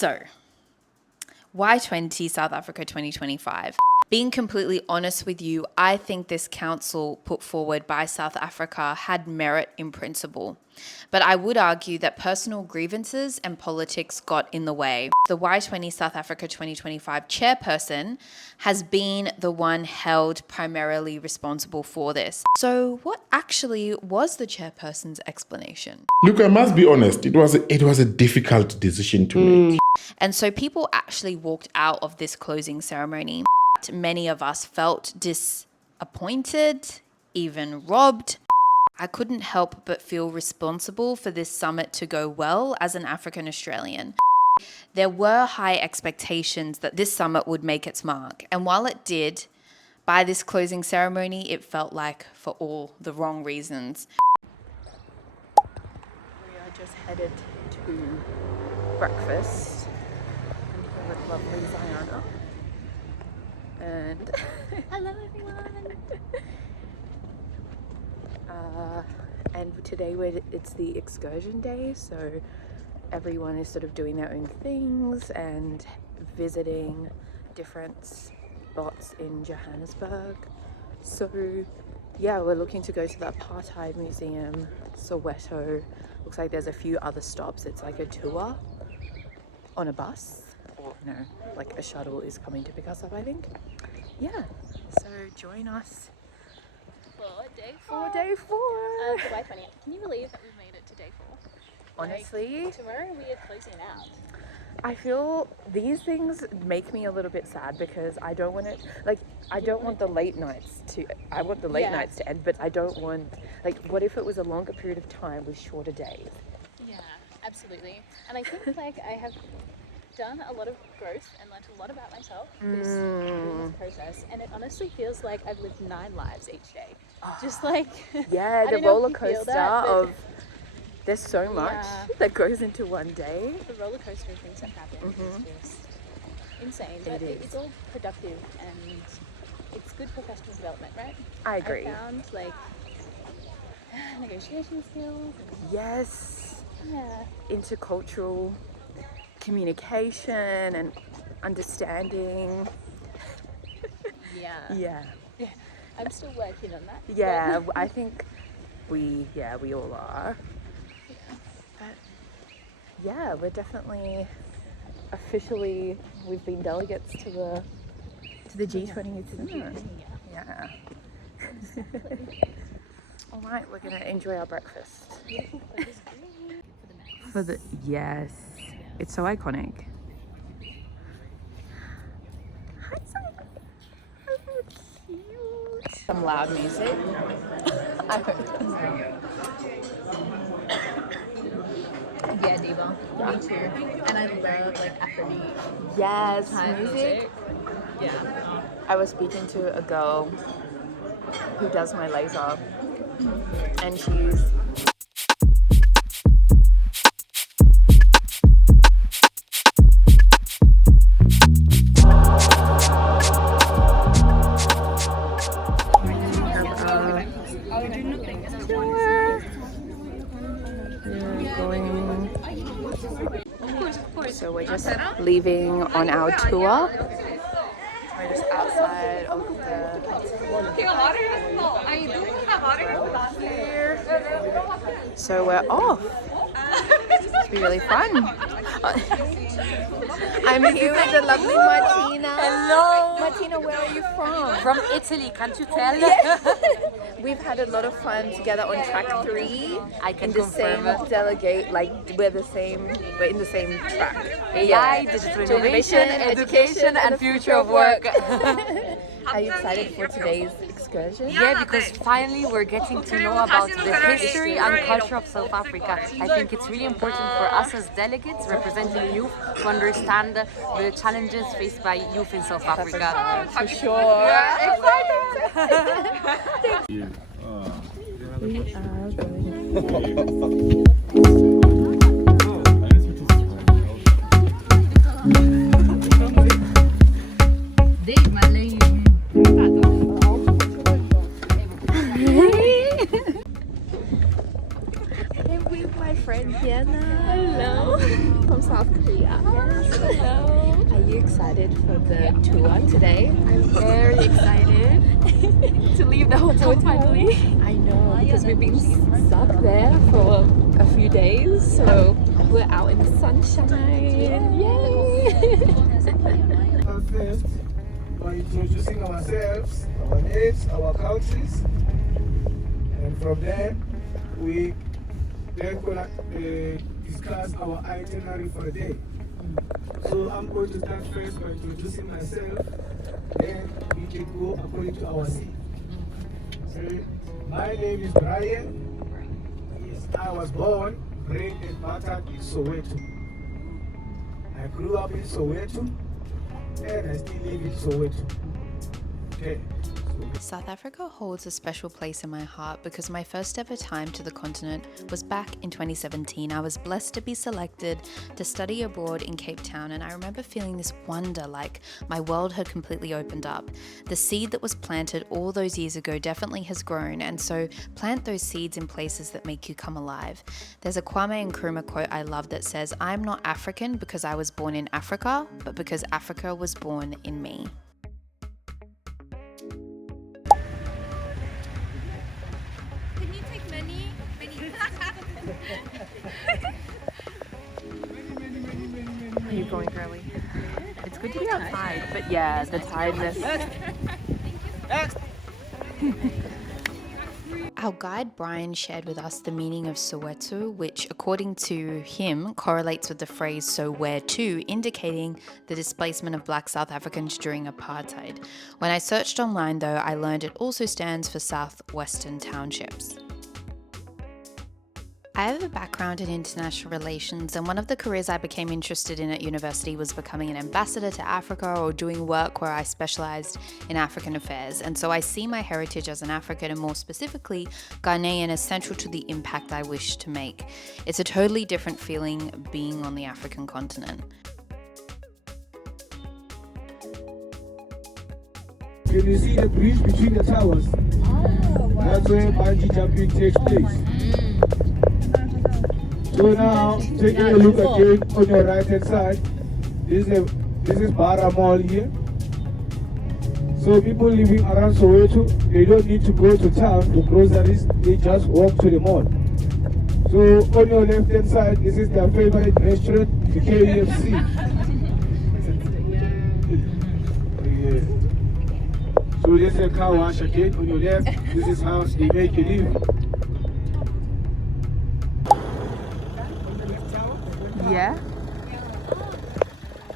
So, Y20 South Africa 2025. Being completely honest with you, I think this council put forward by South Africa had merit in principle. But I would argue that personal grievances and politics got in the way. The Y20 South Africa 2025 chairperson has been the one held primarily responsible for this. So what actually was the chairperson's explanation? Look, I must be honest, it was a difficult decision to make. And so people actually walked out of this closing ceremony. Many of us felt disappointed, even robbed. I couldn't help but feel responsible for this summit to go well as an African Australian. There were high expectations that this summit would make its mark. And while it did, by this closing ceremony, it felt like for all the wrong reasons. We are just headed to breakfast with lovely Ziana. And hello everyone. And today it's the excursion day, so everyone is sort of doing their own things and visiting different spots in Johannesburg. So yeah, we're looking to go to the Apartheid Museum, Soweto. Looks like there's a few other stops. It's like a tour on a bus, or no, like a shuttle is coming to pick us up, I think. Yeah, so join us For day four. of the Y20. Can you believe that we've made it to day 4? Honestly, Like, tomorrow we are closing it out. I feel these things make me a little bit sad because I don't want it, like, I don't want the late nights to, I want the late nights to end, but I don't want, like, what if it was a longer period of time with shorter days? Yeah, absolutely. And I think like I have done a lot of growth and learnt a lot about myself this process, and it honestly feels like I've lived 9 lives each day. Just like Yeah, I the don't know roller if you feel coaster that, but of there's so much that goes into one day. the roller coaster of things that happen is just insane. But it's all productive and it's good professional development, right? I agree. I found like negotiation skills. Yes, Yeah. intercultural communication and understanding. Yeah. I'm still working on that. Yeah, I think we all are. But yeah, we're definitely officially, we've been delegates to the G20 Summit. Yeah. All right, we're gonna enjoy our breakfast. Yes, it's so iconic. Hi, Simon. Oh, cute. Some loud music. Yeah, Diva. Me too. And I love like Afrobeats. Yes, Music. Yeah. I was speaking to a girl who does my laser, and she's So we're just leaving on our tour. We're just outside of the So we're off. It's be really fun. I'm here with the lovely Martina. Hello. Martina, where are you from? From Italy, can't you tell? We've had a lot of fun together on track 3. I can in the confirm. same delegate, like we're in the same track. AI, digital innovation, education, and future of work. Are you excited for today's excursion? Yeah, because finally we're getting to know about the history and culture of South Africa. I think it's really important for us as delegates representing youth to understand the challenges faced by youth in South Africa. For sure. I'm with my friend Diana. Hello. From from South Korea. Hello. Are you excited for the tour today? I'm very excited to leave the hotel finally. I know, because we've been stuck there for a few days, so we're out in the sunshine. Yay! First, by introducing ourselves, our names, our countries, and from there we then discuss our itinerary for the day. So I'm going to start first by introducing myself, then we can go according to our seat. So, my name is Braai. Yes, I was born, bred and battered in Soweto. I grew up in Soweto, and I still live in Soweto. Okay. South Africa holds a special place in my heart because my first ever time to the continent was back in 2017. I was blessed to be selected to study abroad in Cape Town, and I remember feeling this wonder, like my world had completely opened up. The seed that was planted all those years ago definitely has grown, and so plant those seeds in places that make you come alive. There's a Kwame Nkrumah quote I love that says, "I'm not African because I was born in Africa, but because Africa was born in me." Are you going, girly? It's good to be outside, but yeah, the tiredness. Our guide Brian shared with us the meaning of Soweto, which according to him correlates with the phrase "so where to," indicating the displacement of black South Africans during apartheid. When I searched online though, I learned it also stands for Southwestern Townships. I have a background in international relations, and one of the careers I became interested in at university was becoming an ambassador to Africa or doing work where I specialized in African affairs. And so I see my heritage as an African, and more specifically Ghanaian, as central to the impact I wish to make. It's a totally different feeling being on the African continent. Can you see the bridge between the towers? That's where bungee jumping takes place. So now, taking a look again on your right hand side, this is Braai Mall here. So people living around Soweto, they don't need to go to town for groceries, they just walk to the mall. So on your left hand side, this is their favorite restaurant, the KFC. Yeah. So this is a car wash again on your left, this is how they make you live. Yeah?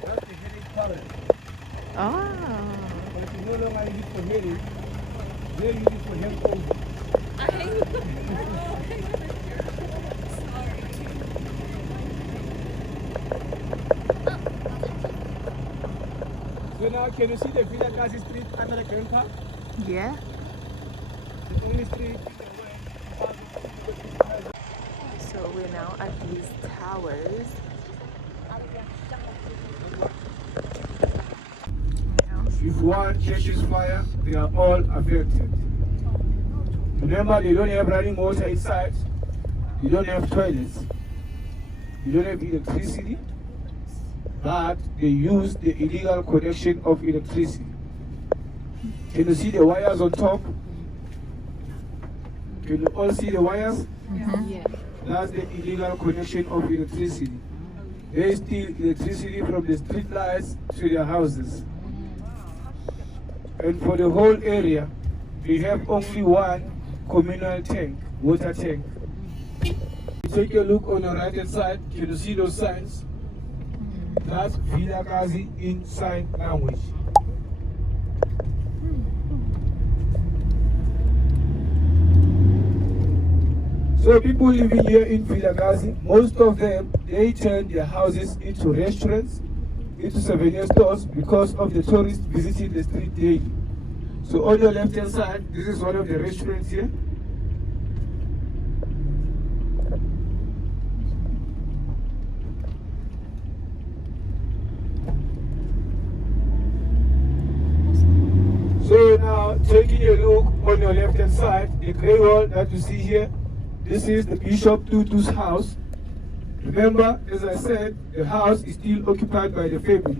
That's the headache palette. Oh. But if you no longer use it for headache, they use it for health only. So now can you see the Vilakazi Street under the Grand Park? Yeah? The only street So we're now at these towers. If one catches fire, they are all affected. Remember, they don't have running water inside, they don't have toilets, they don't have electricity, but they use the illegal connection of electricity. Can you see the wires on top? Can you all see the wires? Yeah. That's the illegal connection of electricity. They steal electricity from the street lights to their houses. And for the whole area, we have only one communal tank, water tank. Take a look on the right hand side, can you see those signs? That's Vilakazi in sign language. So people living here in Vilakazi, most of them, they turn their houses into restaurants, into souvenir stores because of the tourists visiting the street daily. So on your left hand side, this is one of the restaurants here. So now taking a look on your left hand side, the grey wall that you see here, this is the Bishop Tutu's house. Remember, as I said, the house is still occupied by the family.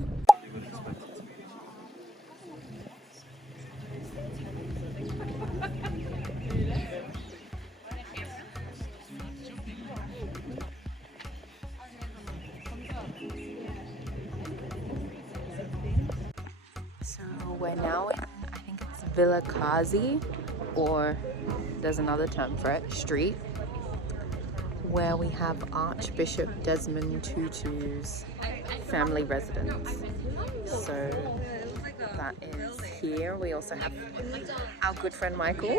So we're now in, I think it's Vilakazi, or there's another term for it, Street, where we have Archbishop Desmond Tutu's family residence. So that is here. We also have our good friend Michael.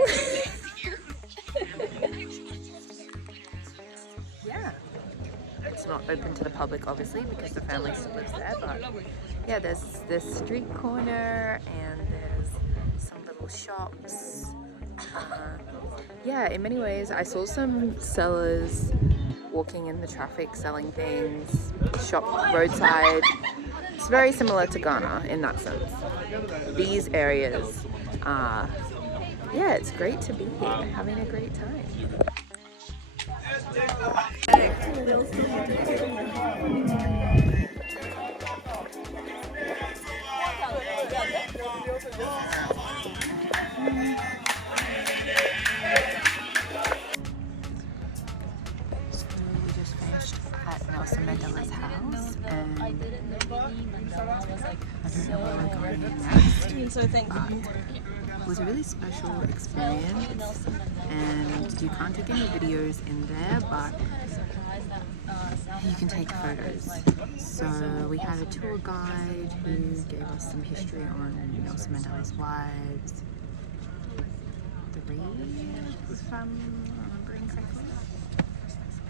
Yeah. It's not open to the public obviously because the family still lives there, but yeah, there's this street corner and there's some little shops. Yeah, in many ways I saw some sellers walking in the traffic selling things, shop roadside. It's very similar to Ghana in that sense. These areas are, yeah, it's great to be here, having a great time. Mandela's house, and I didn't know Mandela was like so thank you. It was a really special experience, and you can't take any videos in there, but you can take photos. So we had a tour guide who gave us some history on Nelson Mandela's wives, 3, if I'm remembering correctly,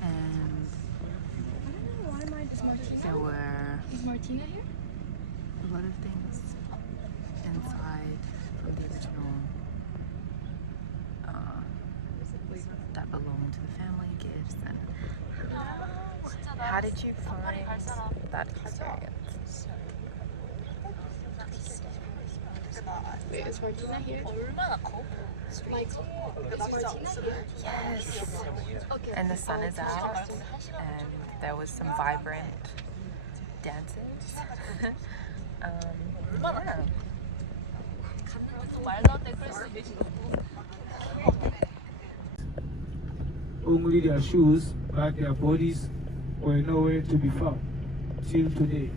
and there were a lot of things inside from the original that belonged to the family gifts. And how did you find that experience? Wait, is Martina here? Yes. And the sun is out, and there was some vibrant dances. Yeah. Only their shoes, but their bodies were nowhere to be found till today.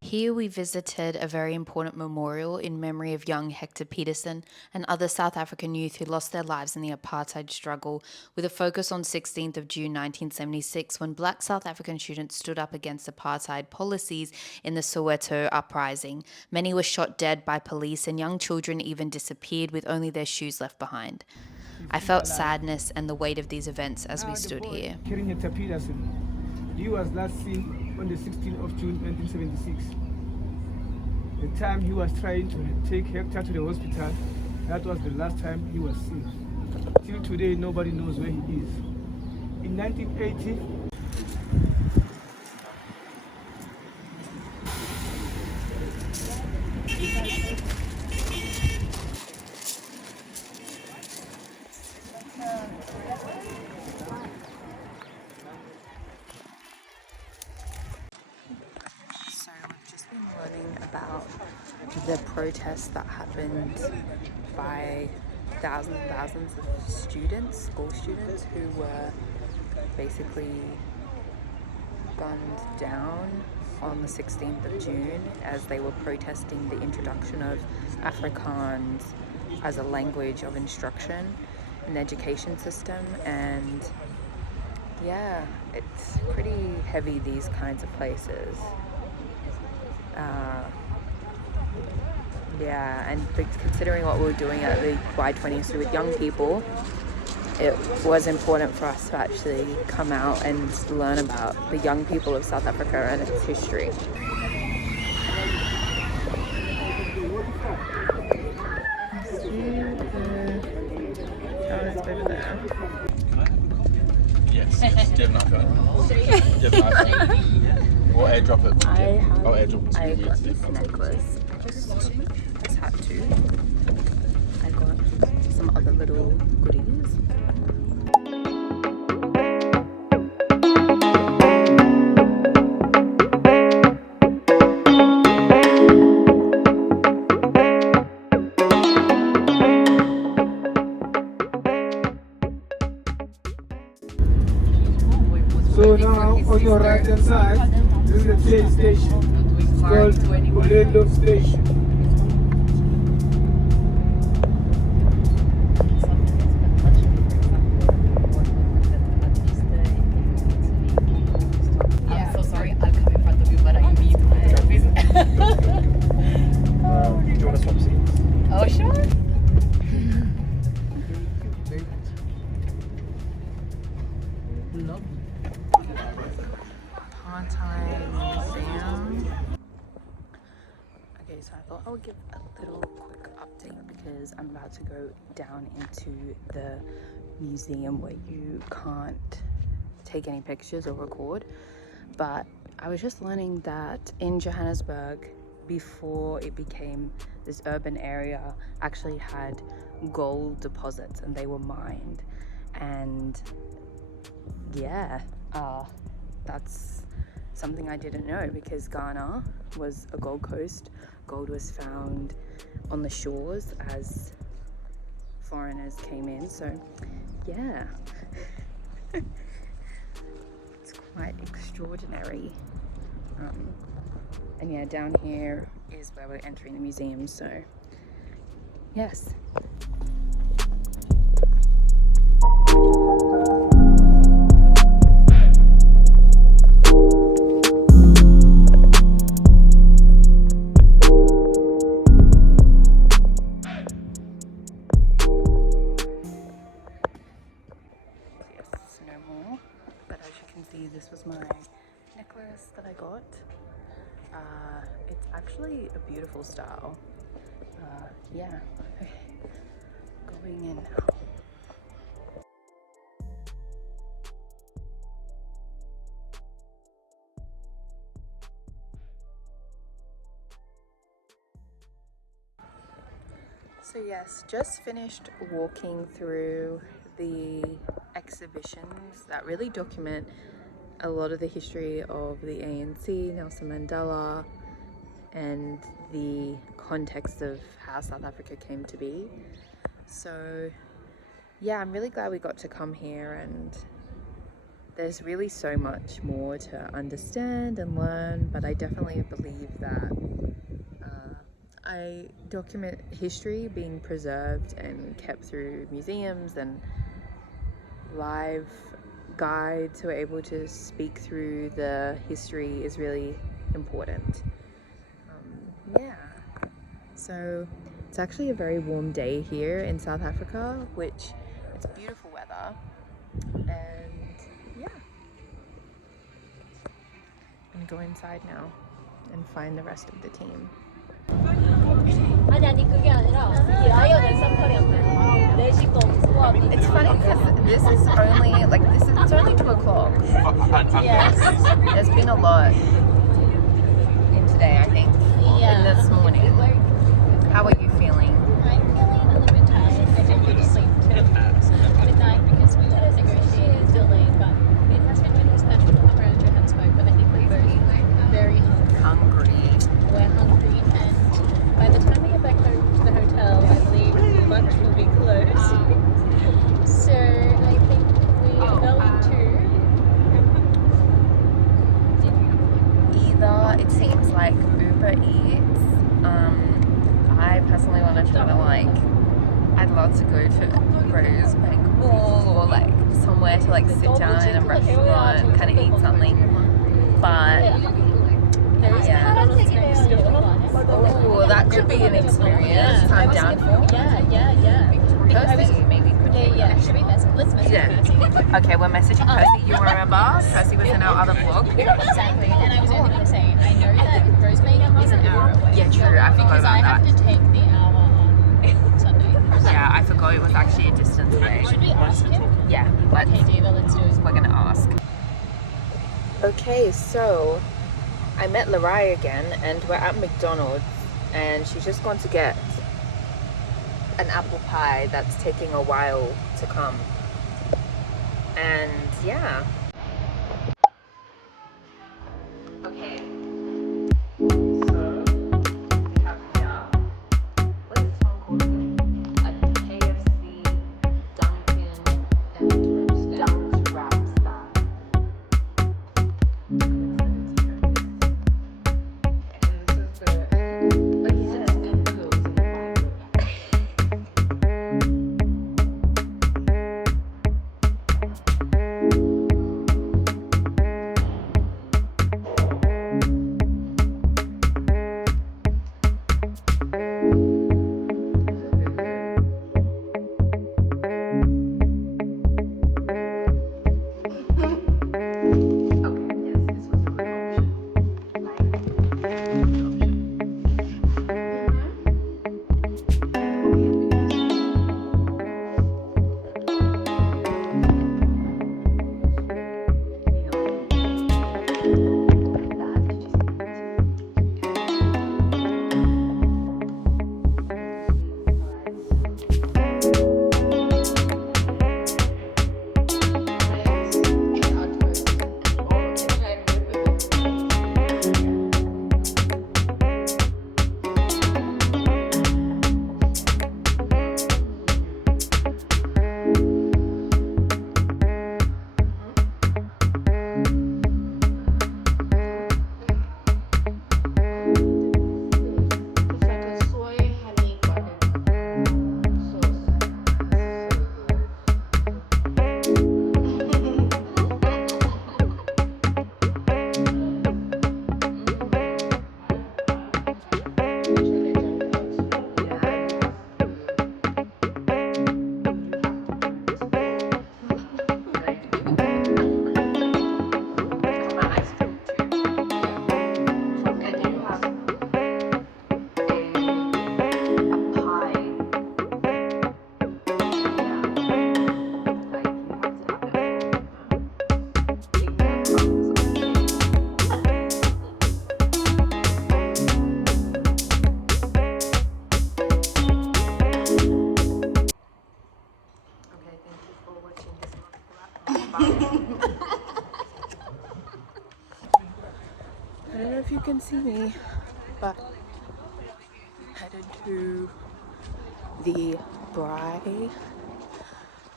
Here we visited a very important memorial in memory of young Hector Pieterson and other South African youth who lost their lives in the apartheid struggle, with a focus on 16th of June 1976 when black South African students stood up against apartheid policies in the Soweto uprising. Many were shot dead by police and young children even disappeared with only their shoes left behind. I felt sadness and the weight of these events as we stood here. Hector Pieterson, he was last seen on the 16th of June 1976. The time he was trying to take Hector to the hospital, that was the last time he was seen. Till today, nobody knows where he is. In 1980, about the protests that happened by thousands and thousands of students, school students, who were basically gunned down on the 16th of June as they were protesting the introduction of Afrikaans as a language of instruction in the education system. And yeah, it's pretty heavy, these kinds of places. Yeah, and considering what we were doing at the Y20 Summit with young people, it was important for us to actually come out and learn about the young people of South Africa and its history. Yes. Do you have an iPhone? Do you have an iPhone? Or airdrop it? I got this necklace. I just had to. I got some other little goodies. So now on your right hand side, this is the train station. It's called Orlando Station. I'm so sorry, I'll come in front of you, but I need my trophies. Do you want to swap seats? Oh, sure. Apartheid Museum. Okay, so I thought I would give a little quick update because I'm about to go down into the museum where you can't take any pictures or record. But I was just learning that in Johannesburg, before it became this urban area, actually had gold deposits and they were mined. And yeah, that's something I didn't know because Ghana was a gold coast. Gold was found on the shores as foreigners came in, so yeah. It's quite extraordinary. And yeah, down here is where we're entering the museum, so yes. This was my necklace that I got. It's actually a beautiful style. Yeah, going in now. So yes, just finished walking through the exhibitions that really document a lot of the history of the ANC, Nelson Mandela, and the context of how South Africa came to be. So yeah, I'm really glad we got to come here, and there's really so much more to understand and learn, but I definitely believe that I document history being preserved and kept through museums and live guides who are able to speak through the history is really important. Yeah, so it's actually a very warm day here in South Africa, which it's beautiful weather, and yeah, I'm gonna go inside now and find the rest of the team. It's funny because this is only like it's only 2 o'clock. Yes, there's been a lot in today, I think, in this morning. How are you feeling? I'm feeling a little bit tired. I didn't go to sleep till midnight because we had a negotiating delay, but it has been really special to come around Johannesburg. But I think we're both very hungry. We're hungry, and by the time we get back home to the hotel, I believe lunch will be closed. So I think we are going to either, it seems like Uber Eats. I personally want to try to I'd love to go to Rosebank Mall or somewhere to sit down in a restaurant and kind of eat something. But yeah. Oh, that could be an experience. I'm down for. Yeah. Percy maybe could be. Yeah. Should we message? Let's message Percy. Okay, we're messaging Percy. You remember? Percy was in our other vlog. Exactly. And I was only going to say, I know that Rosebank is an hour away. Yeah, true. I forgot because I about have that. to take the hour on Sunday. Yeah, I forgot it was actually a distance away. Should we ask him? Yeah. Okay, Diva, let's do it. We're gonna ask. Okay, so I met Braai again, and we're at McDonald's, and she's just gone to get an apple pie that's taking a while to come. And yeah. Okay. So we have here, what is this one called? A KFC, Dunkin', and Dunk's Wrap Star. if you can see me, but headed to the Braai.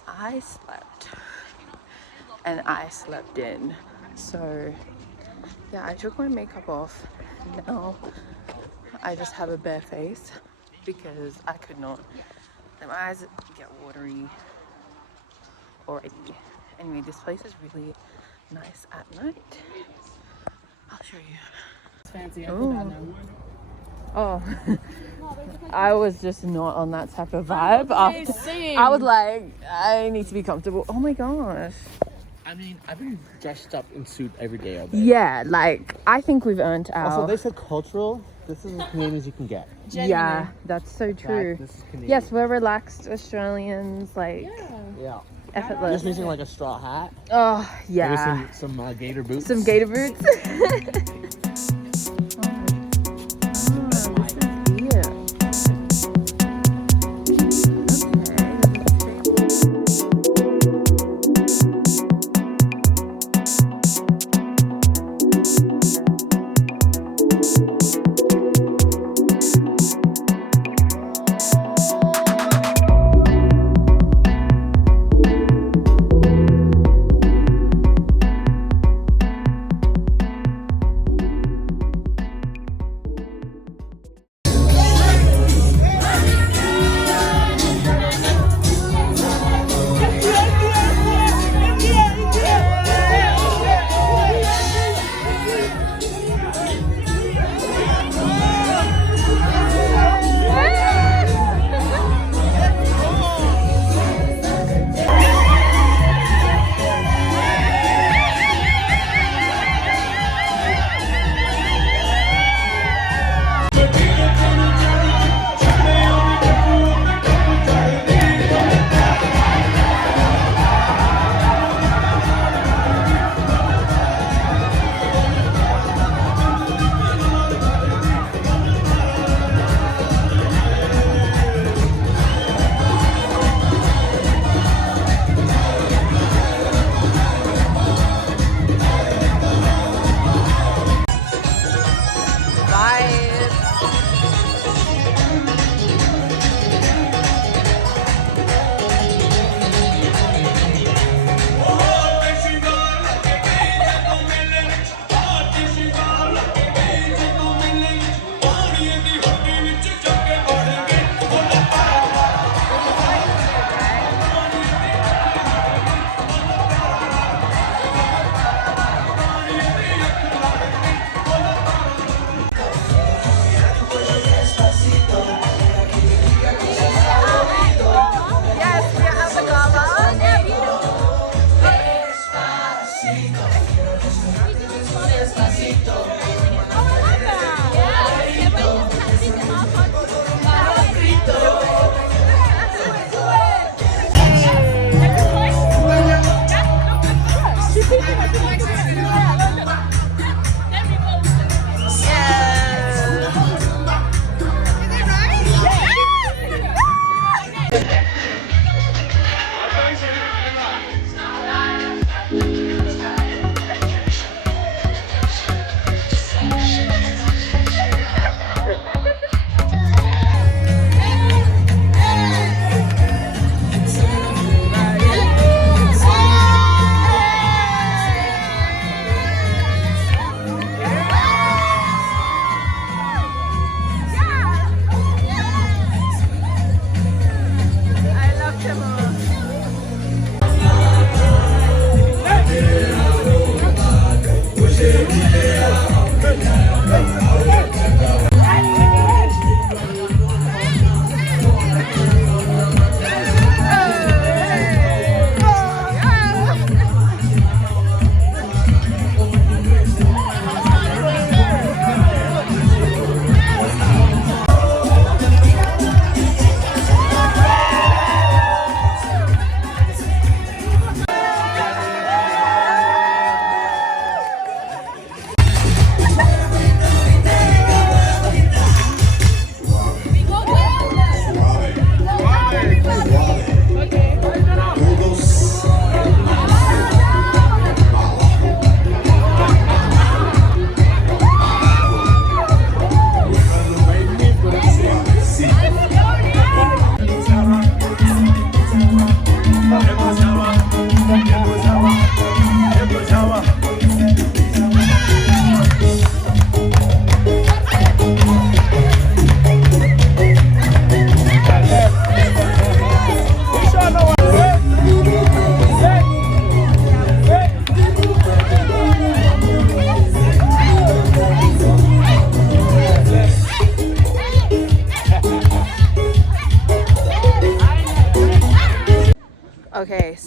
I slept and I slept in. So yeah, I took my makeup off. Now I just have a bare face because I could not. My eyes get watery already. Anyway, this place is really nice at night. I'll show you. It's fancy. Oh, I was just not on that type of vibe. I was like, I need to be comfortable. Oh my gosh. I mean, I've been dressed up in suit every day all day. Yeah, like I think we've earned our. Also, they said cultural. This is as Canadian as you can get. Yeah, that's so true. This is Canadian. Yes, we're relaxed Australians, like Yeah. effortless. Just missing like a straw hat. Oh yeah. Maybe some gator boots. Some gator boots.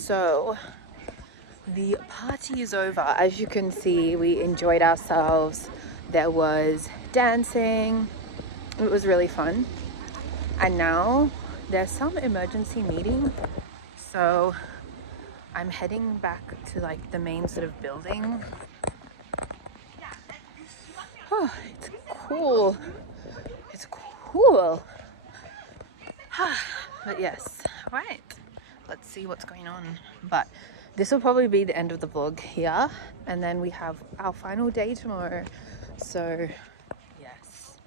So the party is over. As you can see, we enjoyed ourselves. There was dancing. It was really fun. And now there's some emergency meeting. So I'm heading back to like the main sort of building. Oh, it's cool. It's cool. But yes, all right. Let's see what's going on. But this will probably be the end of the vlog here. And then we have our final day tomorrow. So yes,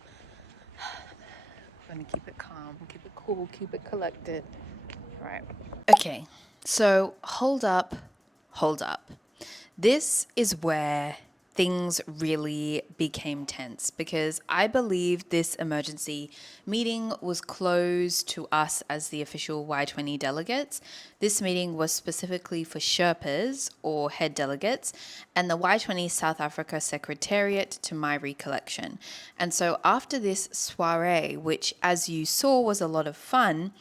I'm gonna keep it calm, keep it cool, keep it collected. All right. Okay, so hold up. This is where things really became tense, because I believe this emergency meeting was closed to us as the official Y20 delegates. This meeting was specifically for Sherpas or head delegates and the Y20 South Africa Secretariat, to my recollection. And so after this soiree, which as you saw was a lot of fun,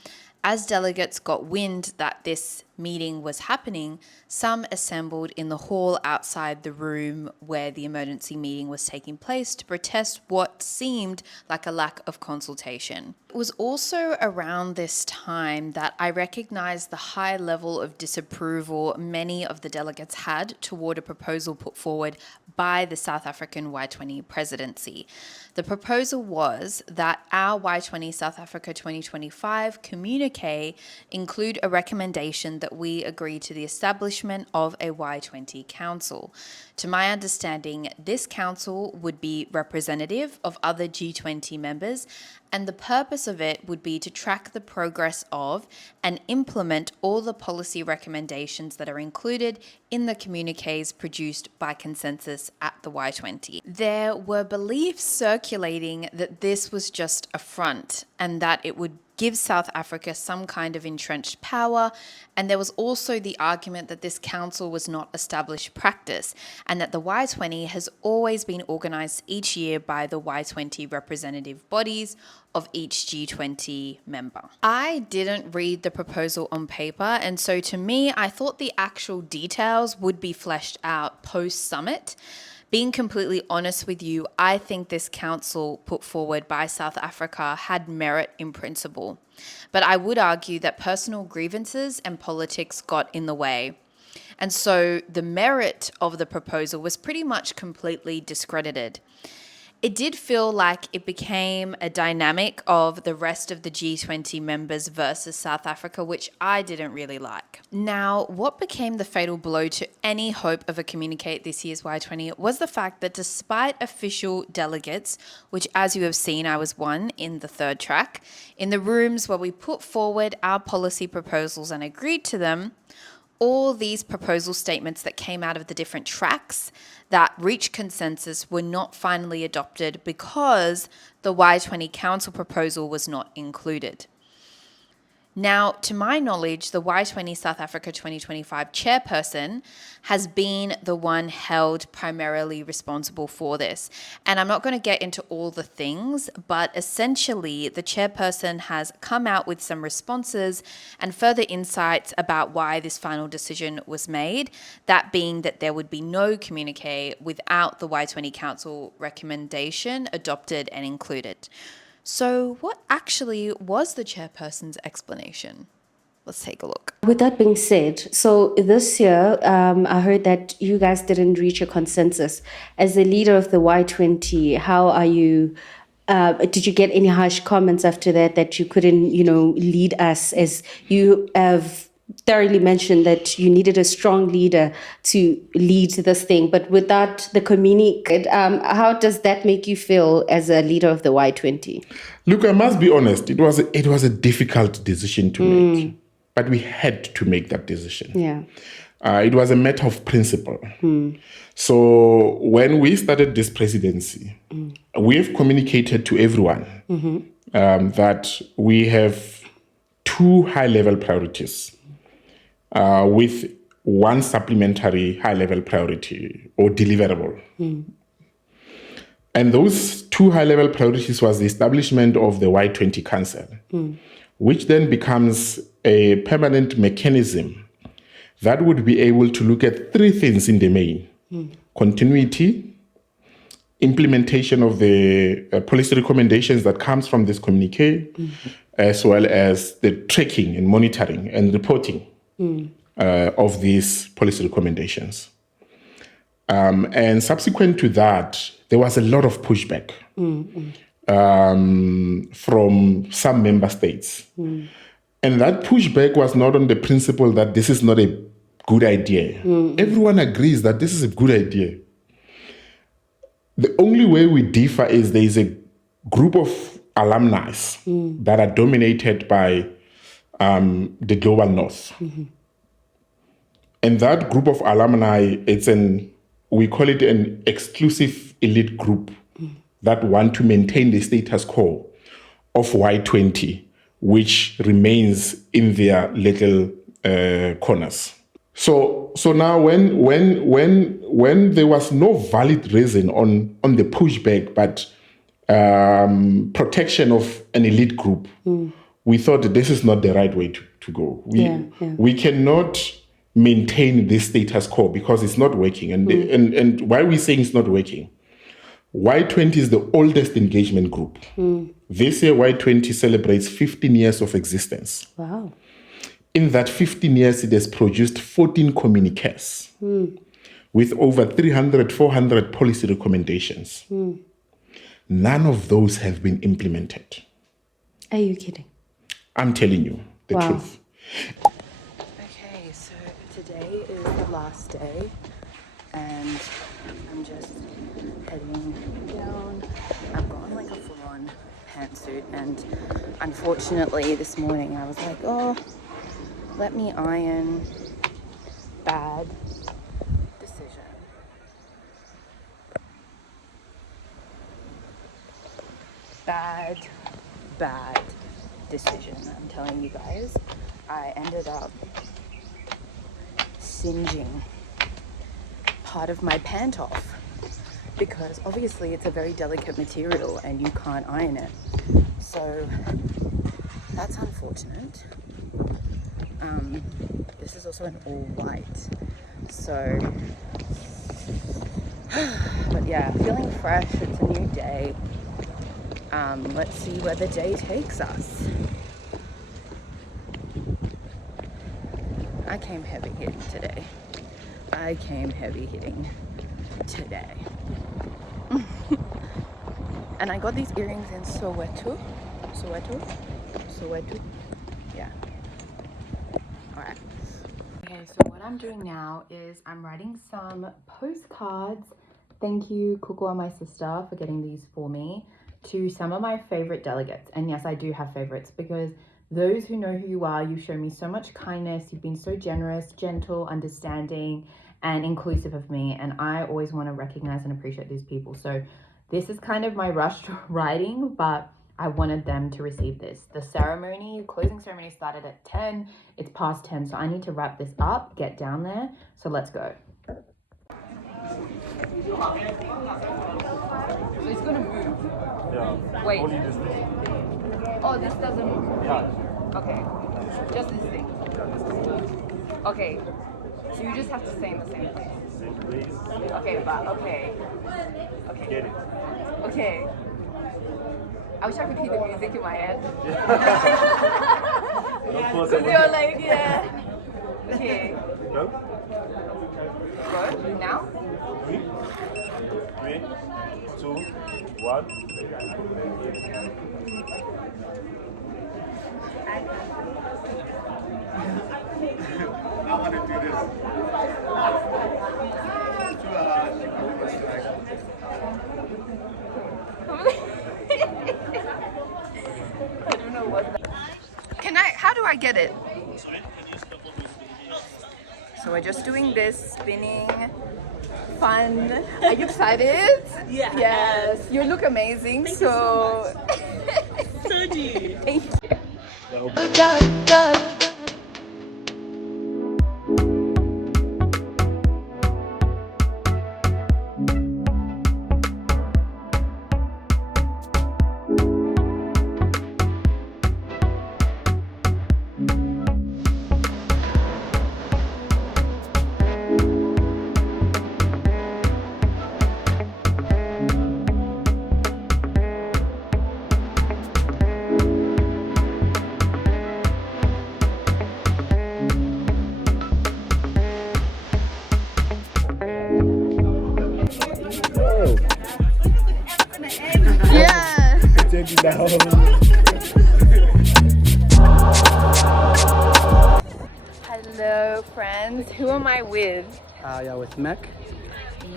as delegates got wind that this meeting was happening, some assembled in the hall outside the room where the emergency meeting was taking place to protest what seemed like a lack of consultation. It was also around this time that I recognized the high level of disapproval many of the delegates had toward a proposal put forward by the South African Y20 presidency. The proposal was that our Y20 South Africa 2025 Communiqué include a recommendation that we agree to the establishment of a Y20 council. To my understanding, this council would be representative of other G20 members, and the purpose of it would be to track the progress of and implement all the policy recommendations that are included in the communiques produced by consensus at the Y20. There were beliefs circulating that this was just a front and that it would give South Africa some kind of entrenched power, and there was also the argument that this council was not established practice and that the Y20 has always been organised each year by the Y20 representative bodies of each G20 member. I didn't read the proposal on paper, and so to me, I thought the actual details would be fleshed out post-summit. Being completely honest with you, I think this council put forward by South Africa had merit in principle. But I would argue that personal grievances and politics got in the way. And so the merit of the proposal was pretty much completely discredited. It did feel like it became a dynamic of the rest of the G20 members versus South Africa, which I didn't really like. Now, what became the fatal blow to any hope of a communique at this year's Y20 was the fact that despite official delegates, which as you have seen, I was one in the third track, in the rooms where we put forward our policy proposals and agreed to them, all these proposal statements that came out of the different tracks that reached consensus were not finally adopted because the Y20 Council proposal was not included. Now, to my knowledge, the Y20 South Africa 2025 chairperson has been the one held primarily responsible for this. And I'm not going to get into all the things, but essentially the chairperson has come out with some responses and further insights about why this final decision was made, that being that there would be no communique without the Y20 Council recommendation adopted and included. So what actually was the chairperson's explanation? Let's take a look. With that being said, so this year, I heard that you guys didn't reach a consensus. As the leader of the Y20, how are you? Did you get any harsh comments after that you couldn't, lead us, as you have thoroughly mentioned that you needed a strong leader to lead this thing, but without the communique, how does that make you feel as a leader of the Y20? Look, I must be honest, it was a difficult decision to make, but we had to make that decision. Yeah. It was a matter of principle. So when we started this presidency, we've communicated to everyone that we have two high-level priorities. With one supplementary high-level priority or deliverable. And those two high-level priorities was the establishment of the Y20 Council, which then becomes a permanent mechanism that would be able to look at three things in the main: continuity, implementation of the policy recommendations that comes from this communique, as well as the tracking and monitoring and reporting of these policy recommendations. And subsequent to that, there was a lot of pushback from some member states. And that pushback was not on the principle that this is not a good idea. Everyone agrees that this is a good idea. The only way we differ is there is a group of alumni that are dominated by the global north. And that group of alumni, we call it an exclusive elite group that want to maintain the status quo of Y20, which remains in their little corners. So now when there was no valid reason on the pushback, but protection of an elite group, we thought that this is not the right way to go. We cannot maintain this status quo because it's not working. And why are we saying it's not working? Y20 is the oldest engagement group. This year, Y20 celebrates 15 years of existence. Wow. In that 15 years, it has produced 14 communiques with over 300, 400 policy recommendations. None of those have been implemented. Are you kidding? I'm telling you the truth. Okay, so today is the last day, and I'm just heading down. I've got on like a full-on pantsuit, and unfortunately this morning I was like, oh, let me iron. Bad decision. Bad decision. I'm telling you guys, I ended up singeing part of my pant off because obviously it's a very delicate material and you can't iron it. So that's unfortunate. This is also an all white, so but yeah, feeling fresh. It's a new day. Let's see where the day takes us. I came heavy hitting today. And I got these earrings in Soweto. Yeah. Alright. Okay, so what I'm doing now is I'm writing some postcards. Thank you, Kukua, my sister, for getting these for me, to some of my favorite delegates. And yes, I do have favorites because those who know who you are, you show me so much kindness. You've been so generous, gentle, understanding, and inclusive of me. And I always want to recognize and appreciate these people. So this is kind of my rushed writing, but I wanted them to receive this. The closing ceremony started at 10. It's past 10, so I need to wrap this up, get down there. So let's go. So it's gonna move. Yeah. Wait. Only this thing. Oh, this doesn't move. Yeah. Okay. Just this thing. Yeah, this thing. Okay. So you just have to stay in the same place. Same place. Okay, but okay. Get it. Okay. I wish I could hear the music in my head. Don't pause Because it. you're like, yeah. Okay. No? Go. Now? 3, 2, 1. I want to do this. I don't know what that. How do I get it? So we're just doing this, spinning, fun. Are you excited? Yeah. Yes. You look amazing. Thank so. So do you. Thank you. Hello, friends. Who am I with? Yeah, with Mac,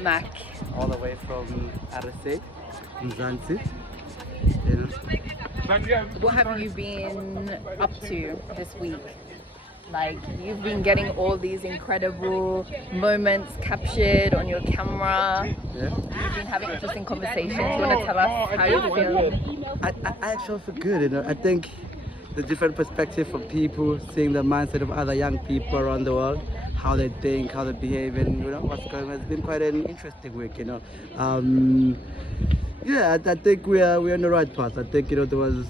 Mac. all the way from RSA, Mzansi. What have you been up to this week? Like, you've been getting all these incredible moments captured on your camera. Yeah. You've been having interesting conversations. You want to tell us how you feel? I actually feel good, you know. I think the different perspective from people, seeing the mindset of other young people around the world, how they think, how they behave, and you know what's going on. It's been quite an interesting week, you know. Yeah, I think we're on the right path. I think, you know, there was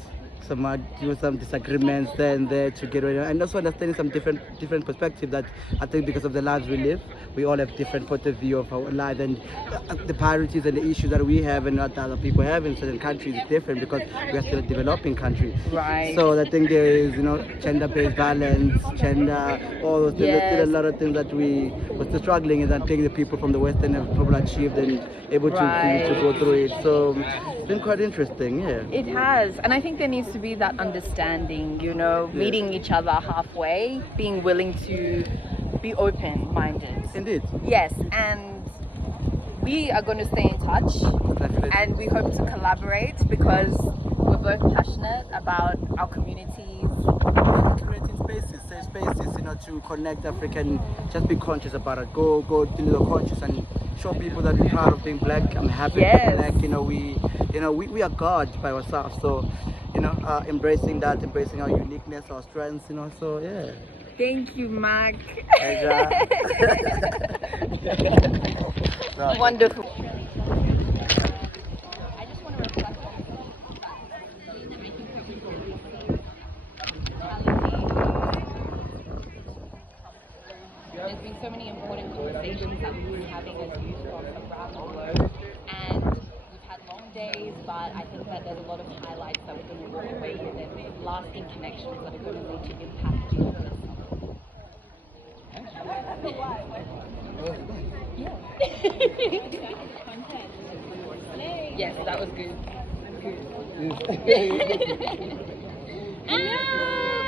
some disagreements there and there to get rid of, and also understanding some different perspective that I think because of the lives we live, we all have different point of view of our life, and the priorities and the issues that we have and what other people have in certain countries is different because we are still a developing country. Right. So I think there is, you know, gender-based violence, all those things. Yes. There's still a lot of things that we're still struggling, and I think the people from the Western have probably achieved and able to go through it. So it's been quite interesting, yeah. It has, and I think there needs to be that understanding, you know, meeting each other halfway, being willing to be open-minded. Indeed. Yes, and we are going to stay in touch. Definitely. And we hope to collaborate because we're both passionate about our communities. Creating safe spaces, you know, to connect African, just be conscious about it. Go to the conscious and show people that we're proud of being black. I'm happy to be black. You know, we are God by ourselves. So, you know, embracing our uniqueness, our strengths, you know. So yeah. Thank you, Mac. No. Wonderful. There's been so many important conversations that we've been having as youth from around the globe, and we've had long days, but I think that there's a lot of highlights that we're going to walk away with and lasting connections that are going to lead to impact beyond this. Yes, that was good. Hello,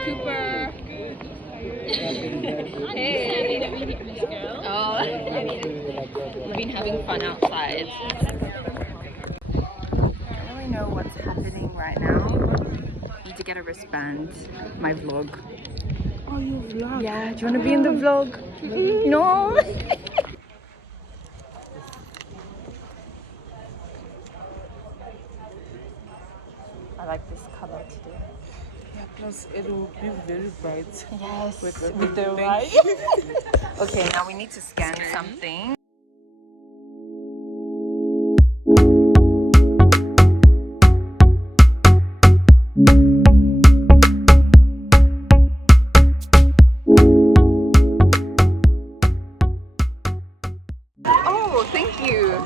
Cooper. Hey. Oh, we've been having fun outside. I don't really know what's happening right now. Need to get a wristband. My vlog. Oh, you vlog? Yeah, do you want to be in the vlog? No. I like this color today. Yeah, plus it will be very bright. Yes, with the light. Okay, now we need to scan something. Oh, thank you.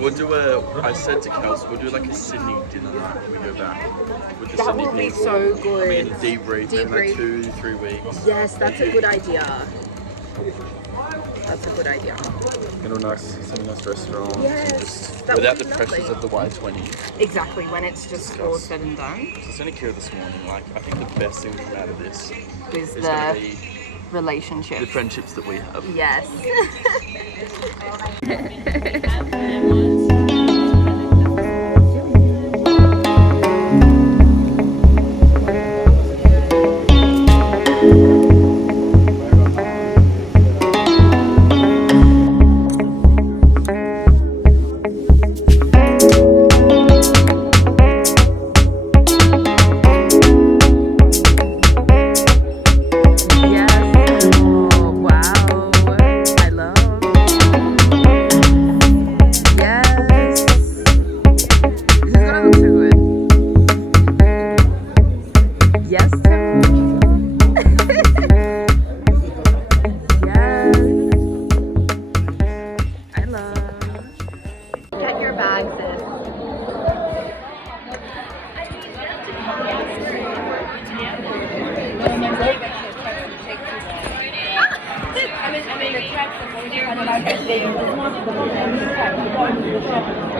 We'll do I said to Kels, we'll do like a Sydney dinner night when we go back. With the That Sydney will be people. so good. We can debrief in like Debrief. 2-3 weeks. Yes, that's a good idea. That's a good idea. Go to a nice restaurant. Yes, And just, that without would the be pressures lovely. of the Y20. Exactly, when it's just all said and done. So it's only clear this morning, like, I think the best thing to come out of this Is is going to the be relationship. the friendships that we have. Yes. Yes.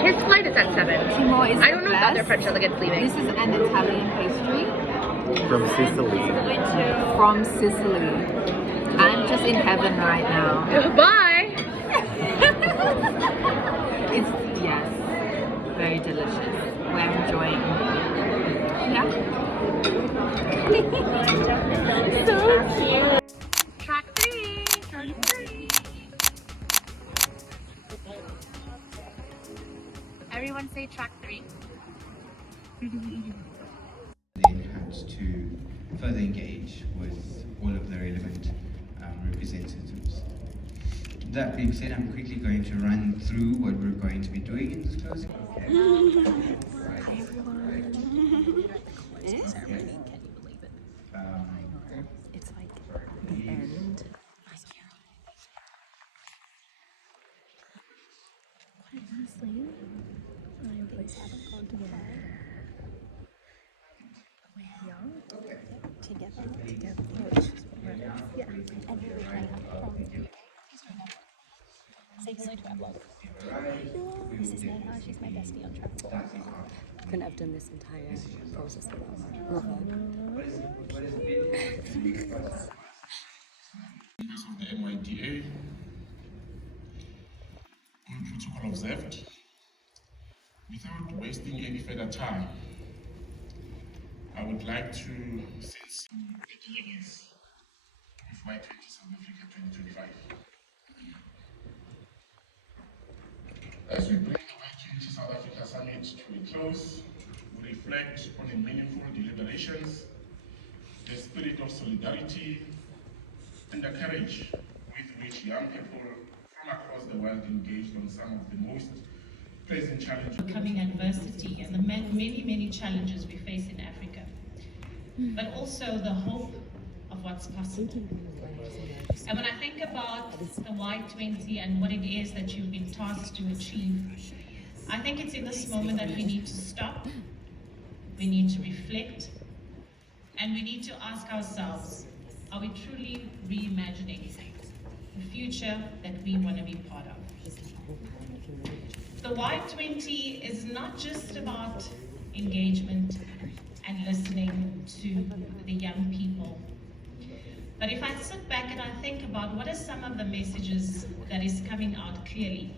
His flight is at 7. Timor is I don't know if other French delegates leaving. This is an Italian pastry. From Sicily. From Sicily. I'm just in heaven right now. Bye! It's, yes, very delicious. We're enjoying. Yeah. So cute. Track 3. Everyone say track 3. Then had to further engage with all of the relevant representatives. That being said, I'm quickly going to run through what we're going to be doing in this closing. Hi everyone. Closing ceremony, can you believe it? I know. It's like the end. Quite honestly, I always haven't gone to bed. We're young. Together. Yeah. And we're from say hello to our vlog. This is Neha, she's my bestie on travel. Couldn't have done this entire process without her. Members of the MYDA, all protocol observed. Without wasting any further time, I would like to since the delegates of Y20 South Africa 2025. As we bring the Y20 South Africa Summit to a close, we reflect on the meaningful deliberations, the spirit of solidarity, and the courage with which young people from across the world engaged on some of the most present challenges. Overcoming adversity and the many challenges we face in Africa, but also the hope of what's possible. And when I think about the Y20 and what it is that you've been tasked to achieve, I think it's in this moment that we need to stop, we need to reflect, and we need to ask ourselves, are we truly reimagining the future that we want to be part of? The Y20 is not just about engagement and listening to the young people. But if I sit back and I think about what are some of the messages that is coming out clearly,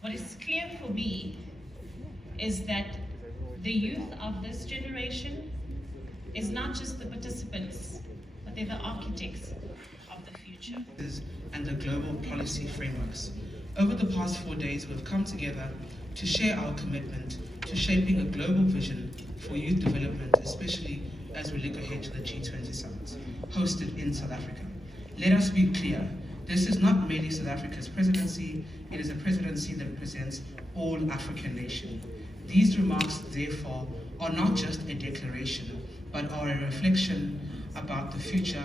what is clear for me is that the youth of this generation is not just the participants, but they're the architects of the future. And the global policy frameworks. Over the past 4 days, we've come together to share our commitment to shaping a global vision for youth development, especially as we look ahead to the G20 Summit, hosted in South Africa. Let us be clear, this is not merely South Africa's presidency, it is a presidency that represents all African nations. These remarks, therefore, are not just a declaration, but are a reflection about the future.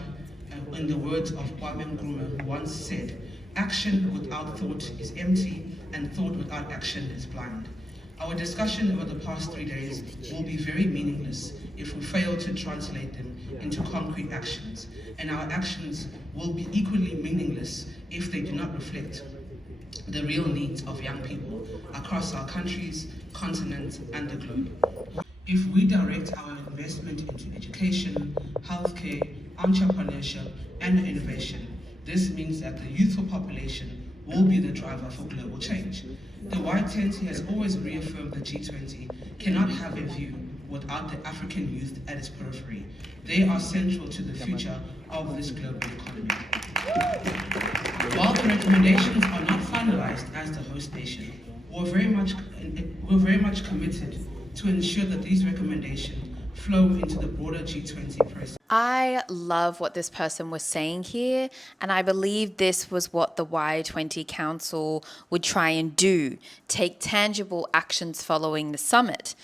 In the words of Kwame Nkrumah, who once said, "Action without thought is empty, and thought without action is blind." Our discussion over the past 3 days will be very meaningless if we fail to translate them into concrete actions, and our actions will be equally meaningless if they do not reflect the real needs of young people across our countries, continent, and the globe. If we direct our investment into education, healthcare, entrepreneurship, and innovation, this means that the youthful population will be the driver for global change. The Y20 has always reaffirmed the G20 cannot have a view without the African youth at its periphery. They are central to the future of this global economy. While the recommendations are not finalized as the host nation, we're very much committed to ensure that these recommendations flow into the broader G20 process. I love what this person was saying here, and I believe this was what the Y20 Council would try and do, take tangible actions following the summit.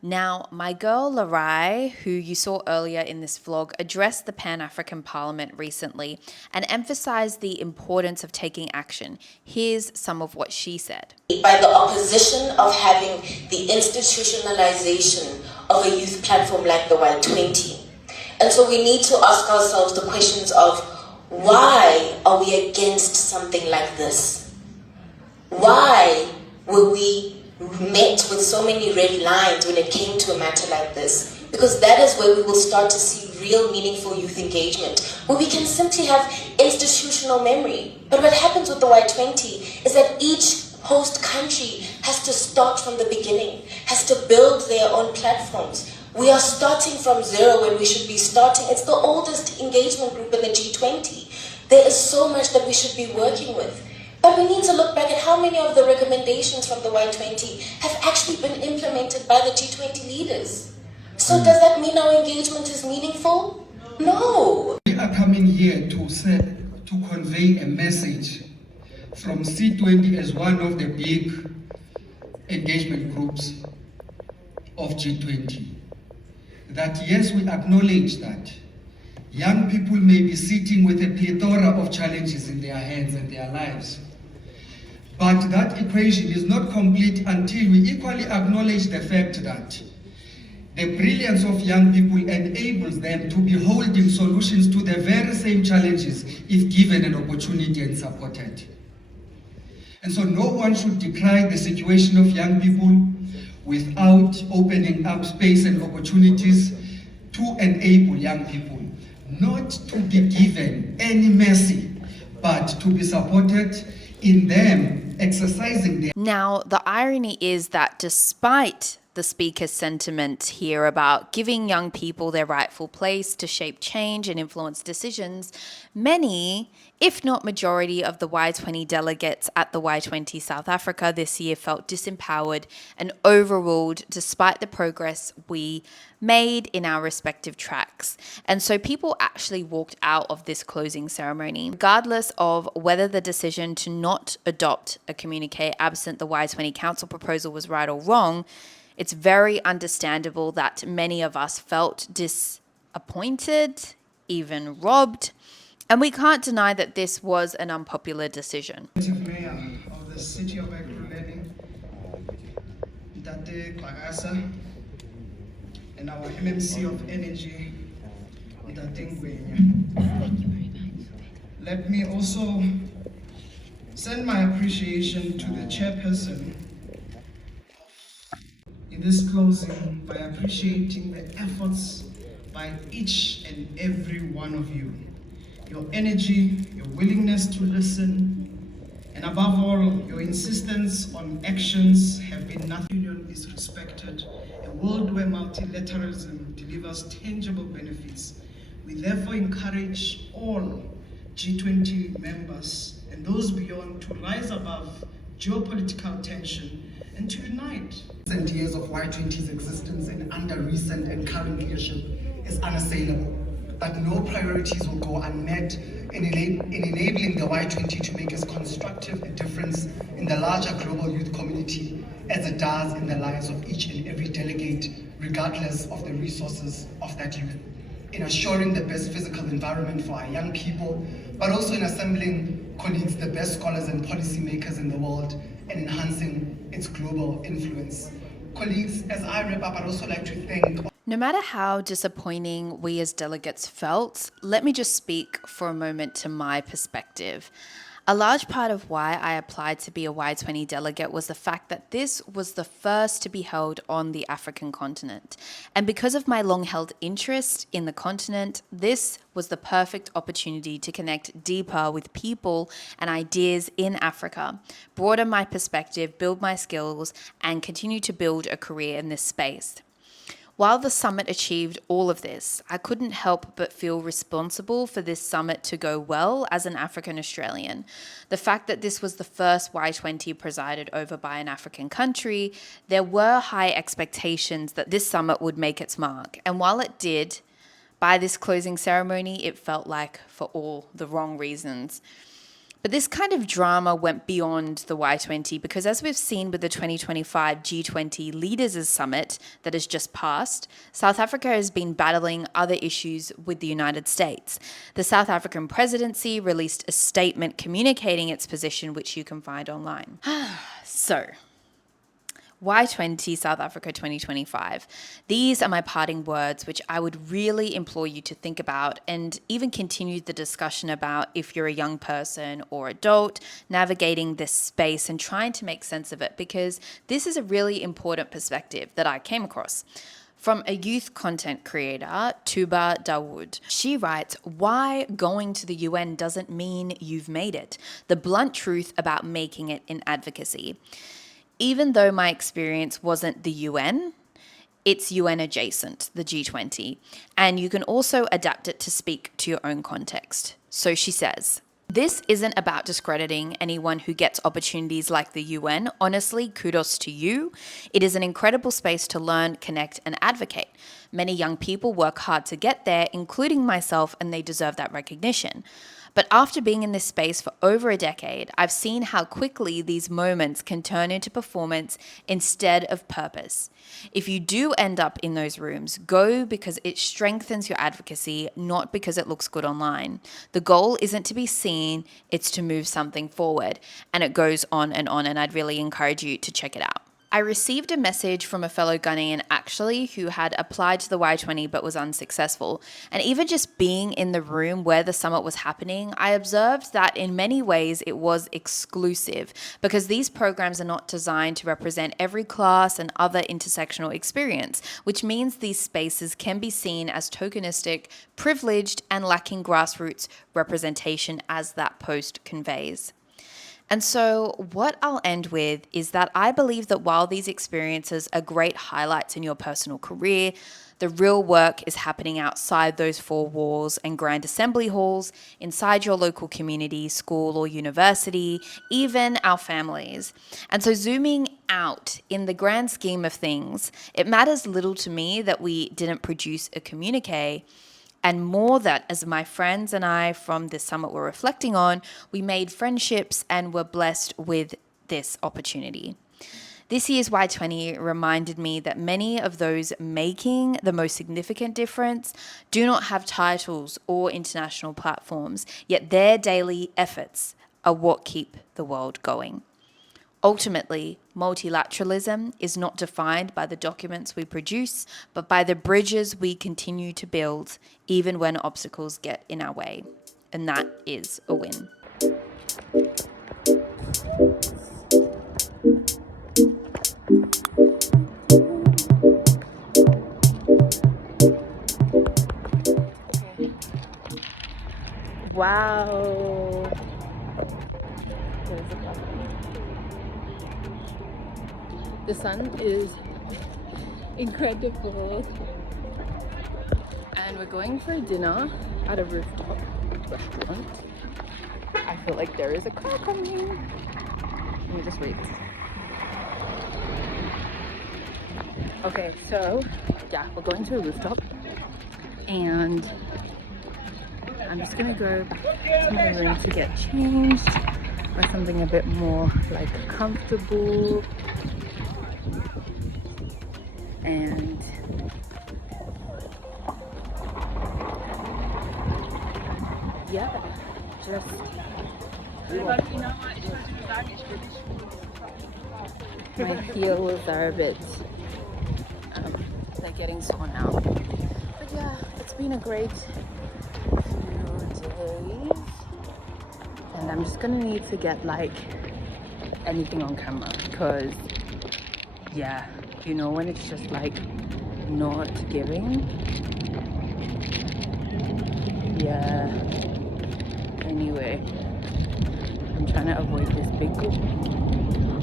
Now, my girl Braai, who you saw earlier in this vlog, addressed the Pan-African Parliament recently and emphasized the importance of taking action. Here's some of what she said. By the opposition of having the institutionalization of a youth platform like the Y20. And so we need to ask ourselves the questions of Why are we against something like this? Why were we met with so many red lines when it came to a matter like this? Because that is where we will start to see real meaningful youth engagement, where we can simply have institutional memory. But what happens with the Y20 is that each host country has to start from the beginning, has to build their own platforms. We are starting from zero when we should be starting. It's the oldest engagement group in the G20. There is so much that we should be working with. But we need to look back at how many of the recommendations from the Y20 have actually been implemented by the G20 leaders. So does that mean our engagement is meaningful? No. We are coming here to convey a message from C20 as one of the big engagement groups of G20. That yes, we acknowledge that young people may be sitting with a plethora of challenges in their hands and their lives. But that equation is not complete until we equally acknowledge the fact that the brilliance of young people enables them to be holding solutions to the very same challenges if given an opportunity and supported. And so no one should decry the situation of young people without opening up space and opportunities to enable young people not to be given any mercy, but to be supported in them exercising their... Now, the irony is that despite the speaker's sentiment here about giving young people their rightful place to shape change and influence decisions, many, if not majority, of the Y20 delegates at the Y20 South Africa this year felt disempowered and overruled despite the progress we made in our respective tracks. And so people actually walked out of this closing ceremony, regardless of whether the decision to not adopt a communique absent the Y20 council proposal was right or wrong. It's very understandable that many of us felt disappointed, even robbed, and we can't deny that this was an unpopular decision. Mayor of the city of Ekurhuleni, Ntate Kwagasa, and our MMC of Energy, Ntate Ngwenya. Thank you very much. Let me also send my appreciation to the chairperson in this closing by appreciating the efforts by each and every one of you. Your energy, your willingness to listen, and above all, your insistence on actions have been nothing. Union is respected, a world where multilateralism delivers tangible benefits. We therefore encourage all G20 members and those beyond to rise above geopolitical tension and to unite. Recent years of Y20's existence and under recent and current leadership is unassailable. That no priorities will go unmet in enabling the Y20 to make as constructive a difference in the larger global youth community as it does in the lives of each and every delegate, regardless of the resources of that youth. In assuring the best physical environment for our young people, but also in assembling colleagues, the best scholars and policymakers in the world, and enhancing its global influence. Colleagues, as I wrap up, I'd also like to thank... No matter how disappointing we as delegates felt, let me just speak for a moment to my perspective. A large part of why I applied to be a Y20 delegate was the fact that this was the first to be held on the African continent. And because of my long-held interest in the continent, this was the perfect opportunity to connect deeper with people and ideas in Africa, broaden my perspective, build my skills, and continue to build a career in this space. While the summit achieved all of this, I couldn't help but feel responsible for this summit to go well as an African Australian. The fact that this was the first Y20 presided over by an African country, there were high expectations that this summit would make its mark. And while it did, by this closing ceremony, it felt like for all the wrong reasons. But this kind of drama went beyond the Y20 because, as we've seen with the 2025 G20 Leaders' Summit that has just passed, South Africa has been battling other issues with the United States. The South African presidency released a statement communicating its position, which you can find online. So, Y20 South Africa 2025. These are my parting words, which I would really implore you to think about and even continue the discussion about if you're a young person or adult navigating this space and trying to make sense of it, because this is a really important perspective that I came across. From a youth content creator, Tuba Dawood. She writes, why going to the UN doesn't mean you've made it. The blunt truth about making it in advocacy. Even though my experience wasn't the UN, it's UN adjacent, the G20, and you can also adapt it to speak to your own context. So she says, this isn't about discrediting anyone who gets opportunities like the UN. Honestly, kudos to you. It is an incredible space to learn, connect, and advocate. Many young people work hard to get there, including myself, and they deserve that recognition. But after being in this space for over a decade, I've seen how quickly these moments can turn into performance instead of purpose. If you do end up in those rooms, go because it strengthens your advocacy, not because it looks good online. The goal isn't to be seen, it's to move something forward. And it goes on, and I'd really encourage you to check it out. I received a message from a fellow Ghanaian actually who had applied to the Y20 but was unsuccessful. And even just being in the room where the summit was happening, I observed that in many ways it was exclusive because these programs are not designed to represent every class and other intersectional experience, which means these spaces can be seen as tokenistic, privileged, and lacking grassroots representation as that post conveys. And so what I'll end with is that I believe that while these experiences are great highlights in your personal career, the real work is happening outside those four walls and grand assembly halls, inside your local community, school or university, even our families. And so zooming out in the grand scheme of things, it matters little to me that we didn't produce a communique, and more that, as my friends and I from this summit were reflecting on, we made friendships and were blessed with this opportunity. This year's Y20 reminded me that many of those making the most significant difference do not have titles or international platforms, yet their daily efforts are what keep the world going. Ultimately, multilateralism is not defined by the documents we produce, but by the bridges we continue to build, even when obstacles get in our way. And that is a win. Wow. The sun is incredible. And we're going for dinner at a rooftop restaurant. I feel like there is a car coming. Let me just wait. Okay, so yeah, we're going to a rooftop and I'm just gonna go back to my room to get changed or something a bit more like comfortable. And yeah, just my heels are a bit they're getting sore now, but yeah, it's been a great few days and I'm just gonna need to get like anything on camera because yeah, you know when it's just like not giving. Yeah, anyway, I'm trying to avoid this big group.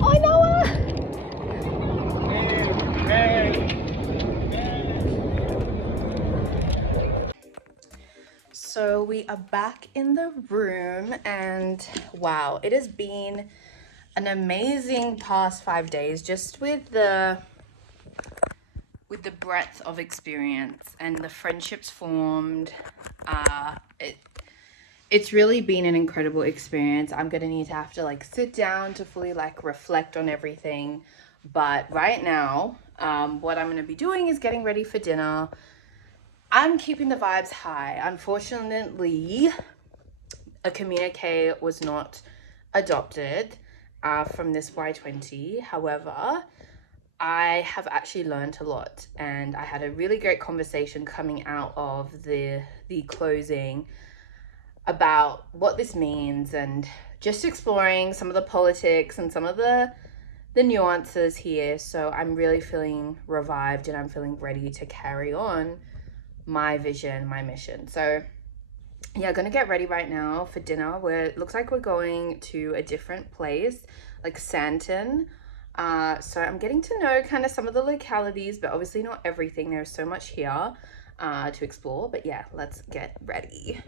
Oh, Noah! So we are back in the room and wow, it has been an amazing past 5 days just with the breadth of experience and the friendships formed. It's really been an incredible experience. I'm gonna need to have to like sit down to fully like reflect on everything, but right now what I'm gonna be doing is getting ready for dinner. I'm keeping the vibes high. Unfortunately, a communique was not adopted from this Y20. However, I have actually learned a lot, and I had a really great conversation coming out of the closing about what this means, and just exploring some of the politics and some of the nuances here. So I'm really feeling revived, and I'm feeling ready to carry on my vision, my mission. So yeah, gonna get ready right now for dinner. It looks like we're going to a different place, like Santon. So I'm getting to know kind of some of the localities, but obviously not everything. There's so much here to explore. But yeah, let's get ready.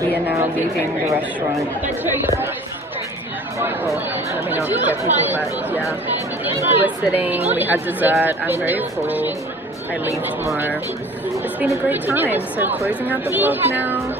We are now leaving the restaurant. Oh, let me not get people, but yeah. We're sitting, we had dessert. I'm very full. I leave tomorrow. It's been a great time. So closing out the vlog now.